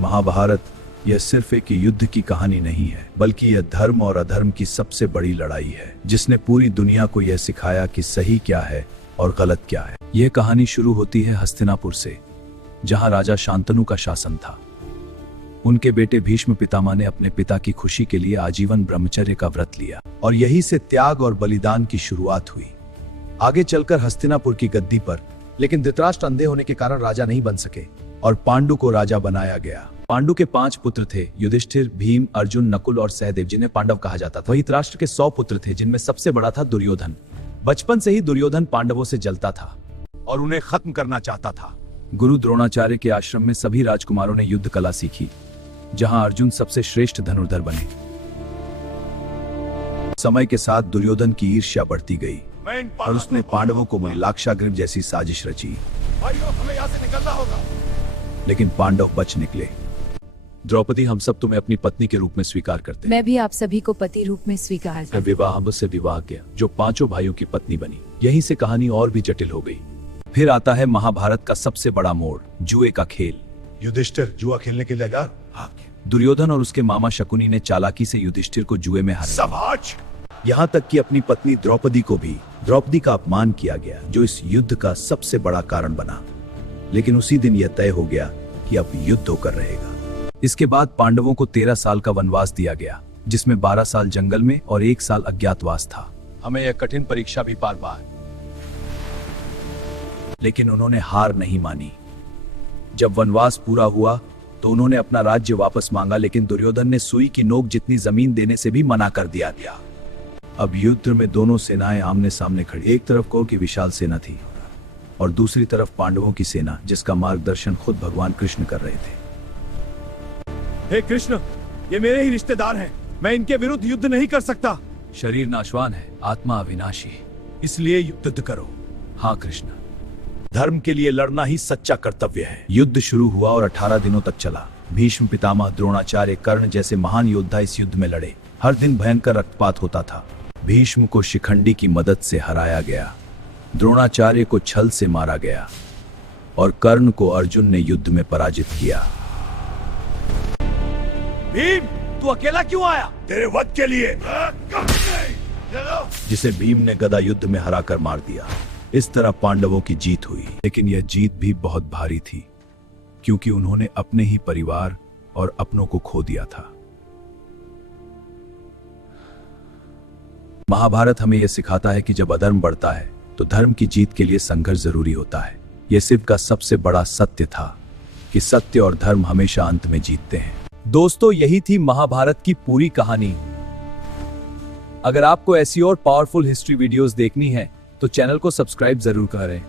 महाभारत यह सिर्फ एक युद्ध की कहानी नहीं है, बल्कि यह धर्म और अधर्म की सबसे बड़ी लड़ाई है, जिसने पूरी दुनिया को यह सिखाया कि सही क्या है और गलत क्या है। यह कहानी शुरू होती है हस्तिनापुर से, जहां राजा शांतनु का शासन था। उनके बेटे भीष्म पितामह ने अपने पिता की खुशी के लिए आजीवन ब्रह्मचर्य का व्रत लिया और यहीं से त्याग और बलिदान की शुरुआत हुई। आगे चलकर हस्तिनापुर की गद्दी पर, लेकिन धृतराष्ट्र अंधे होने के कारण राजा नहीं बन सके और पांडु को राजा बनाया गया। पांडु के 5 पुत्र थे, युधिष्ठिर, भीम, अर्जुन, नकुल और सहदेव, जिन्हें पांडव कहा जाता था। वहीं धृतराष्ट्र के 100 पुत्र थे, जिनमें सबसे बड़ा था दुर्योधन। बचपन से ही दुर्योधन पांडवों से जलता था और उन्हें खत्म करना चाहता था। गुरु द्रोणाचार्य के आश्रम में सभी राजकुमारों ने युद्ध कला सीखी, जहां अर्जुन सबसे श्रेष्ठ धनुर्धर बने। समय के साथ दुर्योधन की ईर्ष्या बढ़ती गई और उसने पांडवों को लाक्षागृह जैसी साजिश रची। हमें यहाँ से निकलना होगा। लेकिन पांडव बच निकले। द्रौपदी, हम सब तुम्हें अपनी पत्नी के रूप में स्वीकार करते हैं। मैं भी आप सभी को पति रूप में स्वीकार करती हूं। विवाह से विवाह किया, जो 5 भाइयों की पत्नी बनी। यहीं से कहानी और भी जटिल हो गई। फिर आता है महाभारत का सबसे बड़ा मोड़, जुए का खेल। युधिष्ठिर जुआ खेलने के लिए गया। दुर्योधन और उसके मामा शकुनी ने चालाकी से युधिष्ठिर को जुए में हराया। समाज यहाँ तक कि अपनी पत्नी द्रौपदी का अपमान किया गया, जो इस युद्ध का सबसे बड़ा कारण बना। लेकिन उसी दिन यह तय हो गया कि अब युद्ध होकर रहेगा। इसके बाद पांडवों को 13 साल का वनवास दिया गया, जिसमें 12 साल जंगल में और 1 साल अज्ञातवास था। हमें यह कठिन परीक्षा भी पार पाई, लेकिन उन्होंने हार नहीं मानी। जब वनवास पूरा हुआ तो उन्होंने अपना राज्य वापस मांगा, लेकिन दुर्योधन ने सुई की नोक जितनी जमीन देने से भी मना कर दिया। अब युद्ध में दोनों सेनाएं आमने सामने खड़ी। एक तरफ कौरव की विशाल सेना थी और दूसरी तरफ पांडवों की सेना, जिसका मार्गदर्शन खुद भगवान कृष्ण कर रहे थे। हे कृष्ण, ये मेरे ही रिश्तेदार हैं। मैं इनके विरुद्ध युद्ध नहीं कर सकता। शरीर नाशवान है, आत्मा अविनाशी, इसलिए युद्ध करो। हाँ कृष्ण, धर्म के लिए लड़ना ही सच्चा कर्तव्य है। युद्ध शुरू हुआ और 18 दिनों तक चला। भीष्म पितामह, द्रोणाचार्य, कर्ण जैसे महान योद्धा इस युद्ध में लड़े। हर दिन भयंकर रक्तपात होता था। भीष्म को शिखंडी की मदद से हराया गया, द्रोणाचार्य को छल से मारा गया और कर्ण को अर्जुन ने युद्ध में पराजित किया। भीम, तू अकेला क्यों आया? तेरे वध के लिए। जिसे भीम ने गदा युद्ध में हराकर मार दिया। इस तरह पांडवों की जीत हुई, लेकिन यह जीत भी बहुत भारी थी, क्योंकि उन्होंने अपने ही परिवार और अपनों को खो दिया था। महाभारत हमें यह सिखाता है कि जब अधर्म बढ़ता है तो धर्म की जीत के लिए संघर्ष जरूरी होता है। यह शिव का सबसे बड़ा सत्य था कि सत्य और धर्म हमेशा अंत में जीतते हैं। दोस्तों, यही थी महाभारत की पूरी कहानी। अगर आपको ऐसी और पावरफुल हिस्ट्री वीडियोस देखनी है तो चैनल को सब्सक्राइब जरूर करें।